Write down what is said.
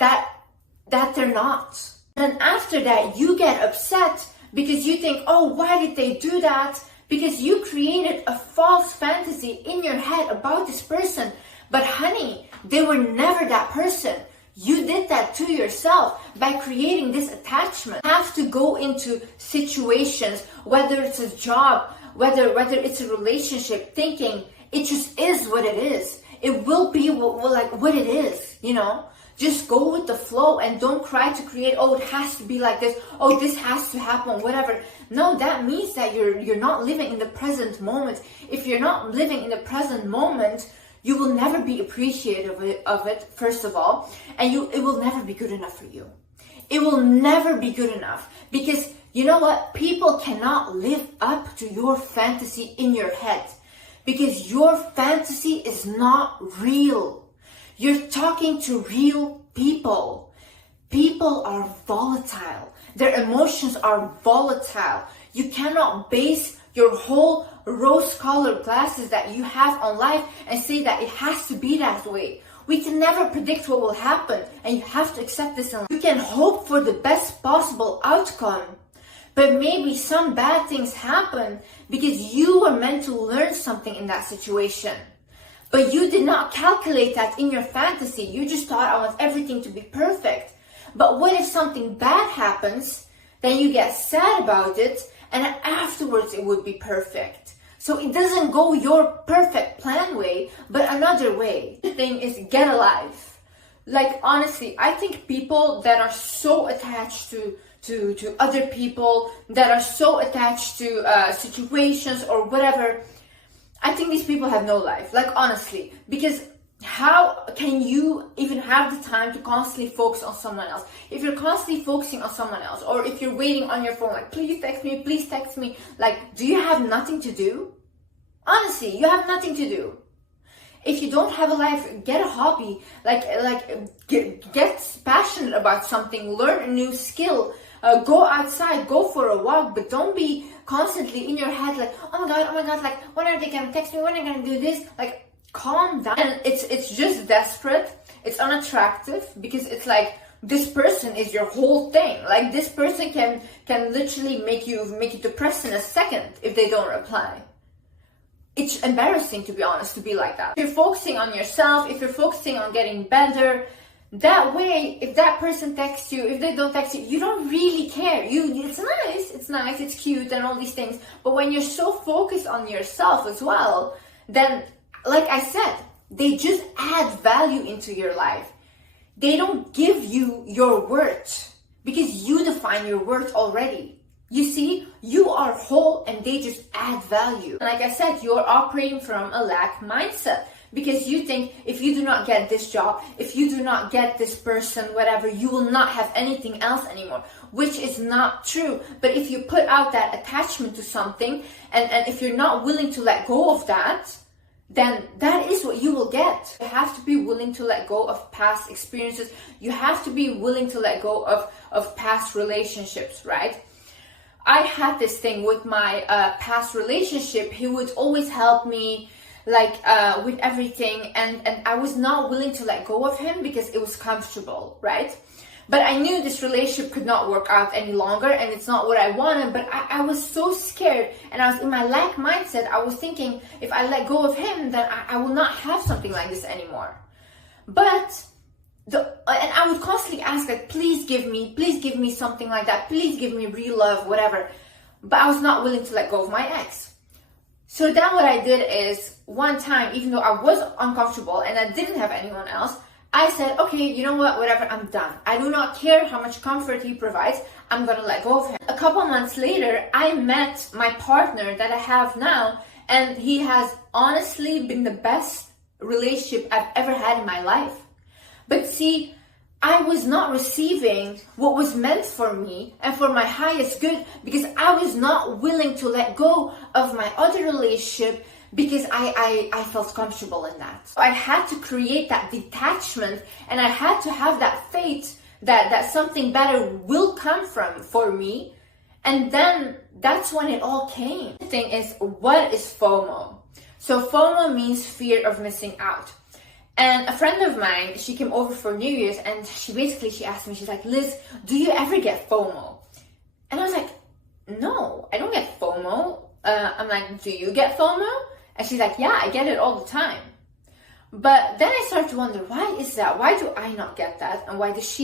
that they're not. And after that, you get upset because you think, oh, why did they do that? Because you created a false fantasy in your head about this person. But honey, they were never that person. You did that to yourself by creating this attachment. You have to go into situations, whether it's a job, whether it's a relationship, thinking it just is what it is. It will be what it is, you know? Just go with the flow and don't try to create, oh, it has to be like this, oh, this has to happen, whatever. No, that means that you're not living in the present moment. If you're not living in the present moment, you will never be appreciative of it, first of all, and it will never be good enough for you. It will never be good enough because you know what? People cannot live up to your fantasy in your head because your fantasy is not real. You're talking to real people. People are volatile. Their emotions are volatile. You cannot base your whole rose-colored glasses that you have on life and say that it has to be that way. We can never predict what will happen, and you have to accept this in life. You can hope for the best possible outcome, but maybe some bad things happen because you were meant to learn something in that situation. But you did not calculate that in your fantasy. You just thought, I want everything to be perfect. But what if something bad happens, then you get sad about it, and afterwards it would be perfect. So it doesn't go your perfect plan way, but another way. The thing is, get a life. Like, honestly, I think people that are so attached to other people, that are so attached to situations or whatever, I think these people have no life, like honestly, because how can you even have the time to constantly focus on someone else? If you're constantly focusing on someone else, or if you're waiting on your phone, like, please text me, like, do you have nothing to do? Honestly, you have nothing to do. If you don't have a life, get a hobby, get passionate about something, learn a new skill, go outside, go for a walk, but don't be constantly in your head like, oh my god, like, when are they gonna text me, when are they gonna do this? Like, calm down. And it's just desperate, it's unattractive, because it's like, this person is your whole thing. Like, this person can literally make you depressed in a second if they don't reply. It's embarrassing, to be honest, to be like that. If you're focusing on yourself, if you're focusing on getting better, that way, if that person texts you, if they don't text you, you don't really care. It's nice, it's cute and all these things. But when you're so focused on yourself as well, then, like I said, they just add value into your life. They don't give you your worth because you define your worth already. You see, you are whole and they just add value. Like I said, you're operating from a lack mindset because you think if you do not get this job, if you do not get this person, whatever, you will not have anything else anymore, which is not true. But if you put out that attachment to something and if you're not willing to let go of that, then that is what you will get. You have to be willing to let go of past experiences. You have to be willing to let go of past relationships, right? I had this thing with my past relationship. He would always help me with everything, and I was not willing to let go of him because it was comfortable, right? But I knew this relationship could not work out any longer, and it's not what I wanted, but I was so scared, and I was in my lack mindset. I was thinking, if I let go of him, then I will not have something like this anymore. But and I would constantly ask, like, please give me something like that, please give me real love, whatever. But I was not willing to let go of my ex. So then what I did is, one time, even though I was uncomfortable and I didn't have anyone else, I said, okay, you know what, whatever, I'm done. I do not care how much comfort he provides, I'm gonna let go of him. A couple months later, I met my partner that I have now, and he has honestly been the best relationship I've ever had in my life. But see, I was not receiving what was meant for me and for my highest good because I was not willing to let go of my other relationship because I felt comfortable in that. So I had to create that detachment, and I had to have that faith that something better will come for me. And then that's when it all came. The thing is, what is FOMO? So FOMO means fear of missing out. And a friend of mine, she came over for New Year's, and she asked me, she's like, Liz, do you ever get FOMO? And I was like, no, I don't get FOMO. I'm like, do you get FOMO? And she's like, yeah, I get it all the time. But then I started to wonder, why is that? Why do I not get that? And why does she